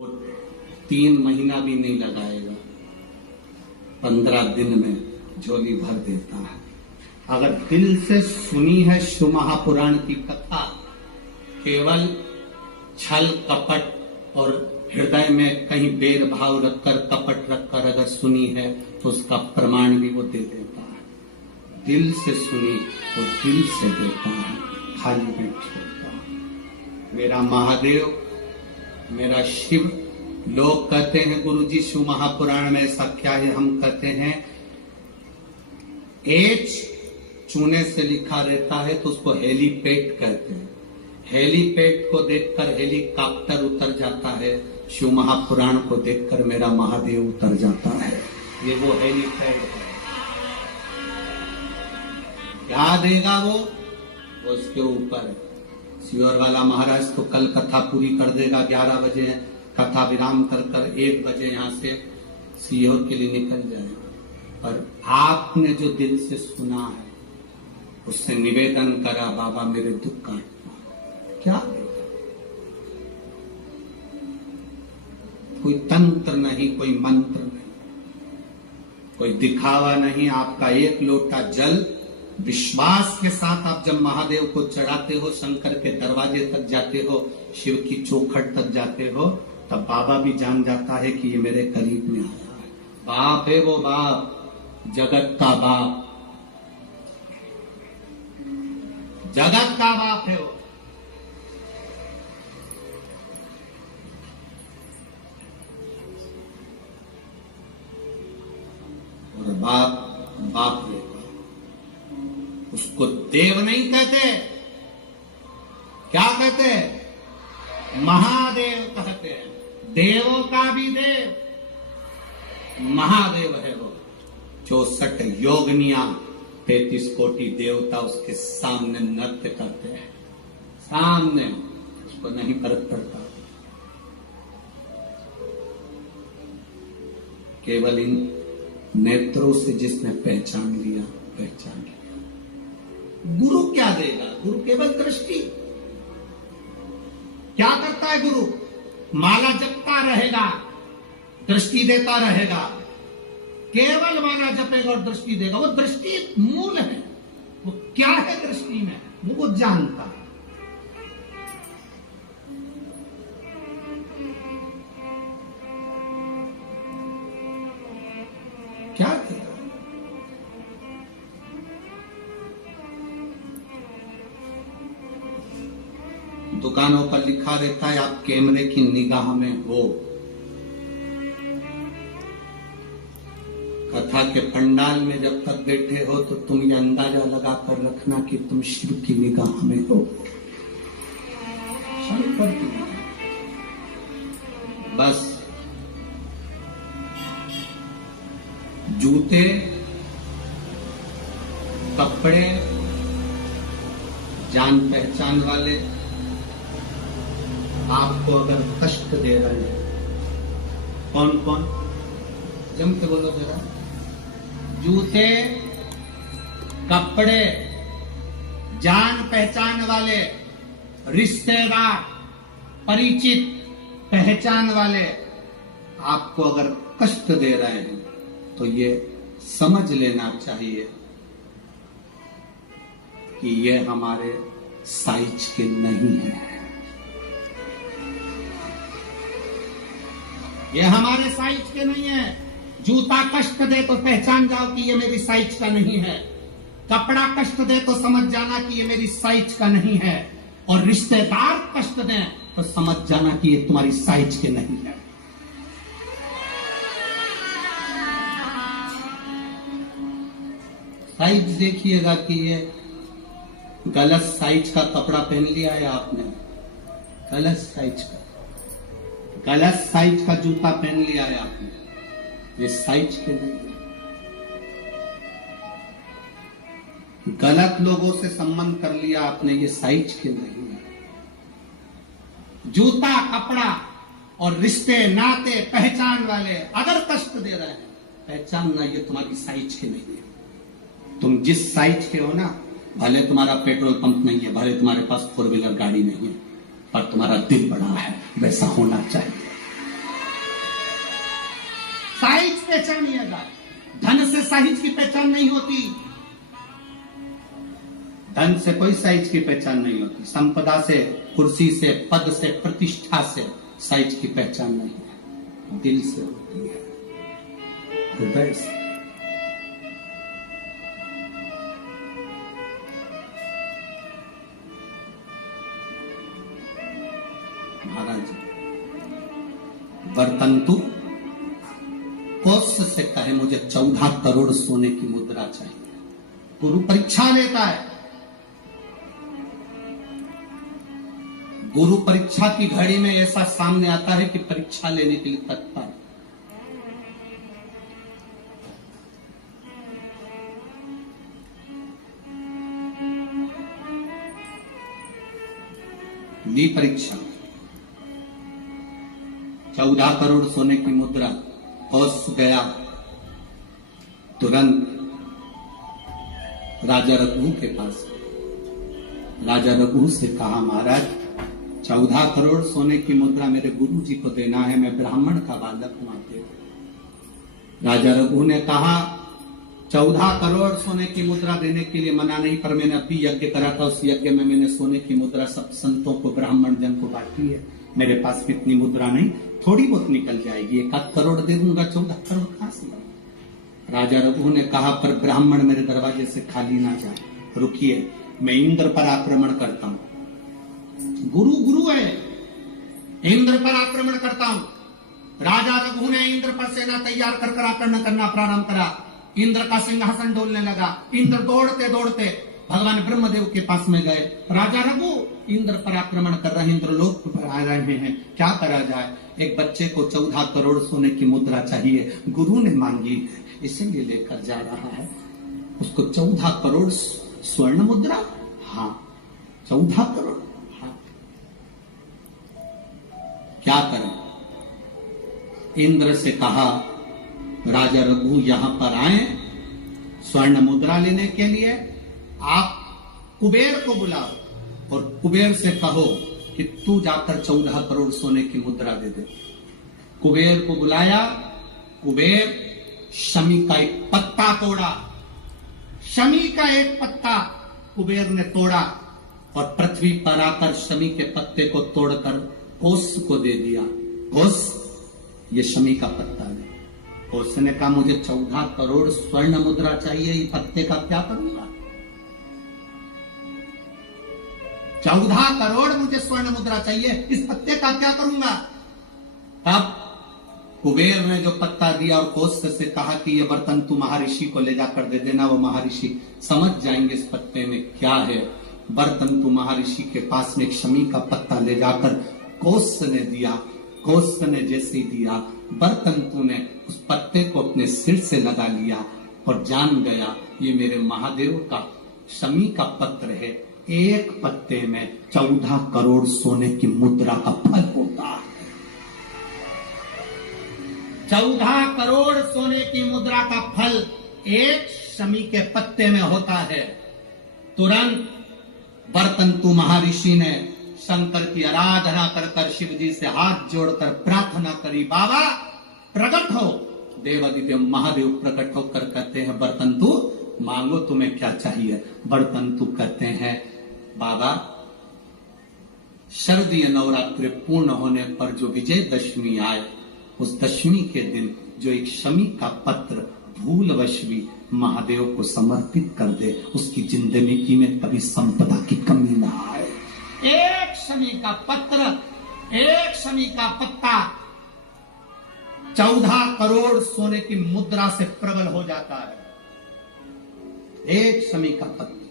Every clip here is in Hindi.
वो 3 महीना भी नहीं लगाएगा, 15 दिन में झोली भर देता है। अगर दिल से सुनी है शिव महापुराण की कथा, केवल छल कपट और हृदय में कहीं बेर भाव रखकर कपट रखकर अगर सुनी है तो उसका प्रमाण भी वो दे देता है। दिल से सुनी और दिल से देता है, खाली पेट छोड़ता है। मेरा महादेव, मेरा शिव, लोग कहते हैं गुरुजी शिव महापुराण में ऐसा क्या है, हम कहते हैं एच चूने से लिखा रहता है तो उसको हेलीपेड कहते हैं। हेलीपेड को देखकर हेलीकॉप्टर उतर जाता है, शिव महापुराण को देखकर मेरा महादेव उतर जाता है। ये वो हेलीपेड है। क्या देगा वो उसके ऊपर है। सियोर वाला महाराज तो कल कथा पूरी कर देगा, 11 बजे कथा विराम कर 1 बजे यहाँ से सीहोर के लिए निकल जाएगा। पर आपने जो दिल से सुना है उससे निवेदन करा, बाबा मेरे दुख काटना, क्या देगा? कोई तंत्र नहीं, कोई मंत्र नहीं, कोई दिखावा नहीं। आपका 1 लोटा जल विश्वास के साथ आप जब महादेव को चढ़ाते हो, शंकर के दरवाजे तक जाते हो, शिव की चौखट तक जाते हो, तब बाबा भी जान जाता है कि ये मेरे करीब में आया है। बाप है वो, बाप, जगत का बाप, जगत का बाप है वो। और बाप बाप है, उसको देव नहीं कहते, क्या कहते? महादेव कहते हैं। देवों का भी देव महादेव है वो। 64 योगनिया, 33 कोटि देवता उसके सामने नृत्य करते हैं, सामने, उसको नहीं फर्क पड़ता। केवल इन नेत्रों से जिसने पहचान लिया, पहचान लिया। गुरु क्या देगा? गुरु केवल दृष्टि। क्या करता है गुरु? माला जपता रहेगा, दृष्टि देता रहेगा। केवल माला जपेगा और दृष्टि देगा। वो दृष्टि मूल है, वो क्या है दृष्टि में वो जानता है। क्या देगा? दुकानों पर लिखा रहता है आप कैमरे की निगाह में हो। कथा के पंडाल में जब तक बैठे हो तो तुम ये अंदाजा लगा कर रखना कि तुम शिव की निगाह में हो, शंकर की निगाह। बस जूते, कपड़े, जान पहचान वाले आपको अगर कष्ट दे रहे हैं, कौन कौन? जम के बोलो जरा। जूते, कपड़े, जान पहचान वाले, रिश्तेदार, परिचित, पहचान वाले आपको अगर कष्ट दे रहे हैं तो ये समझ लेना चाहिए कि ये हमारे साइज के नहीं है। ये हमारे साइज के नहीं है। जूता कष्ट दे तो पहचान जाओ कि ये मेरी साइज का नहीं है। कपड़ा कष्ट दे तो समझ जाना कि ये मेरी साइज का नहीं है। और रिश्तेदार कष्ट दे तो समझ जाना कि ये तुम्हारी साइज के नहीं है। साइज देखिएगा कि ये गलत साइज का कपड़ा पहन लिया है आपने, गलत साइज का, गलत साइज का जूता पहन लिया है आपने, ये साइज के नहीं है। गलत लोगों से संबंध कर लिया आपने, ये साइज के नहीं है। जूता, कपड़ा और रिश्ते, नाते, पहचान वाले अगर कष्ट दे रहे हैं, पहचानना ये तुम्हारी साइज के नहीं है। तुम जिस साइज के हो ना, भले तुम्हारा पेट्रोल पंप नहीं है, भले तुम्हारे पास 4 व्हीलर गाड़ी नहीं है, पर तुम्हारा दिल बड़ा है, वैसा होना चाहिए। पहचानिएगा। धन से साइज की पहचान नहीं होती, धन से कोई साइज की पहचान नहीं होती। संपदा से, कुर्सी से, पद से, प्रतिष्ठा से साइज की पहचान नहीं है, दिल से होती है, हृदय से। महाराज वर्तंतु कोष से कहे मुझे 14 करोड़ सोने की मुद्रा चाहिए। गुरु परीक्षा लेता है, गुरु परीक्षा की घड़ी में ऐसा सामने आता है कि परीक्षा लेने के लिए तत्पर। ली परीक्षा, 14 करोड़ सोने की मुद्रा, होश गया, तुरंत राजा रघु के पास। राजा रघु से कहा, महाराज 14 करोड़ सोने की मुद्रा मेरे गुरु जी को देना है, मैं ब्राह्मण का बालक हूं, आप दे। राजा रघु ने कहा 14 करोड़ सोने की मुद्रा देने के लिए मना नहीं, पर मैंने अभी यज्ञ करा था, उस यज्ञ में मैंने सोने की मुद्रा सब संतों को, ब्राह्मण जन को बांटी है। मेरे पास भी इतनी मुद्रा नहीं, थोड़ी बहुत निकल जाएगी, 1 करोड़ दे दूंगा, 14 करोड़ कहां से। राजा रघु ने कहा, पर ब्राह्मण मेरे दरवाजे से खाली ना जाए, रुकिए, मैं इंद्र पर आक्रमण करता हूं। गुरु गुरु है, इंद्र पर आक्रमण करता हूं। राजा रघु ने इंद्र पर सेना तैयार कर आक्रमण करना प्रारंभ करा। इंद्र का सिंहासन डोलने लगा। इंद्र दौड़ते दौड़ते भगवान ब्रह्मदेव के पास में गए। राजा रघु इंद्र पर आक्रमण कर रहे हैं, इंद्र लोक पर आ रहे हैं, क्या करा जाए। एक बच्चे को 14 करोड़ सोने की मुद्रा चाहिए, गुरु ने मांगी, इसीलिए लेकर जा रहा है। उसको 14 करोड़ स्वर्ण मुद्रा, हाँ 14 करोड़, हाँ क्या करें। इंद्र से कहा, राजा रघु यहां पर आए स्वर्ण मुद्रा लेने के लिए, आप कुबेर को बुलाओ और कुबेर से कहो कि तू जाकर 14 करोड़ सोने की मुद्रा दे दे। कुबेर को बुलाया। कुबेर शमी का एक पत्ता तोड़ा, शमी का एक पत्ता कुबेर ने तोड़ा और पृथ्वी पर आकर शमी के पत्ते को तोड़कर कोस को दे दिया। कोस ये शमी का पत्ता है। उसने कहा, मुझे 14 करोड़ स्वर्ण मुद्रा चाहिए, ये पत्ते का क्या करूंगा। 14 करोड़ मुझे स्वर्ण मुद्रा चाहिए, इस पत्ते का क्या करूंगा। तब कुबेर ने जो पत्ता दिया और कोस से कहा कि ये बर्तन तू महर्षि को ले जाकर दे देना, वो महर्षि समझ जाएंगे इस पत्ते में क्या है। बर्तन तू महर्षि के पास में एक शमी का पत्ता ले जाकर कोस ने दिया। कोस ने जैसे दिया, बर्तन तू ने उस पत्ते को अपने सिर से लगा लिया और जान गया ये मेरे महादेव का शमी का पत्र है। एक पत्ते में 14 करोड़ सोने की मुद्रा का फल होता है। 14 करोड़ सोने की मुद्रा का फल एक शमी के पत्ते में होता है। तुरंत बर्तंतु महर्षि ने शंकर की आराधना कर कर शिव जी से हाथ जोड़कर प्रार्थना करी, बाबा प्रकट हो। देवादिदेव महादेव प्रकट होकर कहते हैं, बर्तंतु मांगो तुम्हें क्या चाहिए। बर्तंतु कहते हैं, बाबा शरदीय नवरात्रि पूर्ण होने पर जो विजयदशमी आए, उस दशमी के दिन जो एक शमी का पत्र भूलवश भी महादेव को समर्पित कर दे, उसकी जिंदगी में कभी संपदा की कमी ना आए। एक शमी का पत्र, एक शमी का पत्ता 14 करोड़ सोने की मुद्रा से प्रबल हो जाता है। एक शमी का पत्र।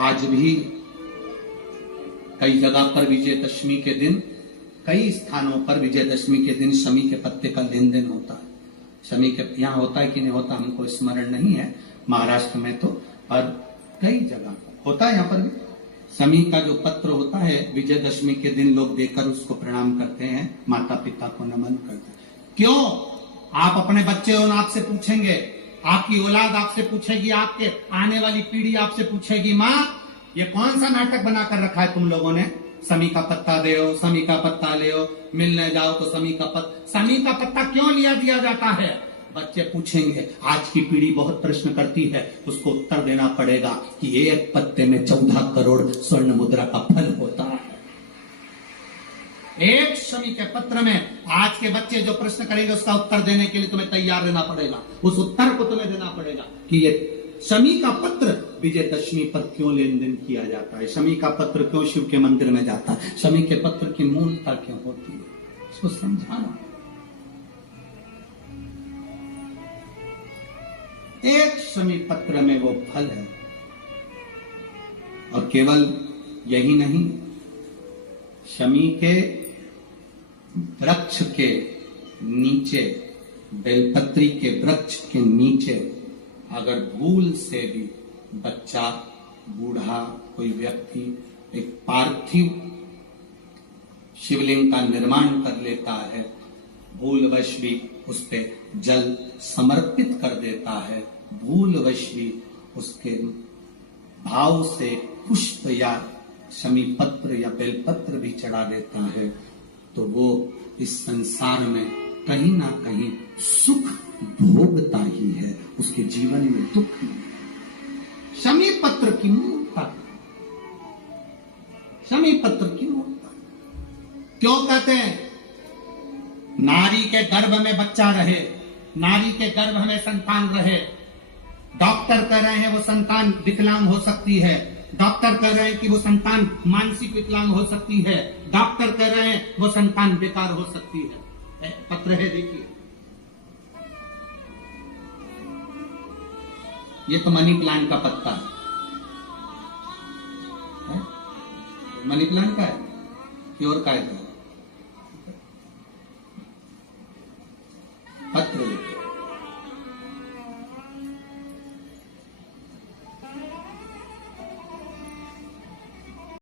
आज भी कई जगह पर विजयदशमी के दिन, कई स्थानों पर विजयदशमी के दिन शमी के पत्ते का लेन देन होता है। शमी के यहाँ होता है कि नहीं होता हमको स्मरण नहीं है, महाराष्ट्र में तो, और कई जगह पर होता है। यहाँ पर भी शमी का जो पत्र होता है, विजयदशमी के दिन लोग देकर उसको प्रणाम करते हैं, माता पिता को नमन करते हैं। क्यों? आप अपने बच्चे और आपसे पूछेंगे, आपकी औलाद आपसे पूछेगी, आपके आने वाली पीढ़ी आपसे पूछेगी, माँ ये कौन सा नाटक बनाकर रखा है तुम लोगों ने, समी का पत्ता दे, समी का पत्ता ले, मिलने जाओ तो समी का पत्ता क्यों लिया दिया जाता है? बच्चे पूछेंगे, आज की पीढ़ी बहुत प्रश्न करती है, उसको उत्तर देना पड़ेगा कि एक पत्ते में 14 करोड़ स्वर्ण मुद्रा का फल होता है। एक शमी के पत्र में आज के बच्चे जो प्रश्न करेंगे उसका उत्तर देने के लिए तुम्हें तैयार रहना पड़ेगा। उस उत्तर को तुम्हें देना पड़ेगा कि ये शमी का पत्र विजयदशमी पर क्यों लेन देन किया जाता है, शमी का पत्र क्यों शिव के मंदिर में जाता है, शमी के पत्र की मूलता क्यों होती है, इसको समझाना। एक शमी पत्र में वो फल है। और केवल यही नहीं, शमी के वृक्ष के नीचे, बेलपत्री के वृक्ष के नीचे अगर भूल से भी बच्चा, बूढ़ा, कोई व्यक्ति एक पार्थिव शिवलिंग का निर्माण कर लेता है, भूलवश भी उस पे जल समर्पित कर देता है, भूलवश भी उसके भाव से पुष्प या शमी पत्र या बेलपत्र भी चढ़ा देता है, तो वो इस संसार में कहीं ना कहीं सुख भोगता ही है, उसके जीवन में दुख नहीं। शमी पत्र की मूर्ता, शमी पत्र की मूर्ता क्यों कहते हैं? नारी के गर्भ में बच्चा रहे, नारी के गर्भ में संतान रहे। डॉक्टर कह रहे हैं वो संतान विकलांग हो सकती है, डॉक्टर कह रहे हैं कि वो संतान मानसिक विकलांग हो सकती है, डॉक्टर कह रहे हैं वो संतान बेकार हो सकती है। पत्र है, देखिए, ये तो मनी प्लांट का पत्ता है? मनी प्लांट का है कि और का है?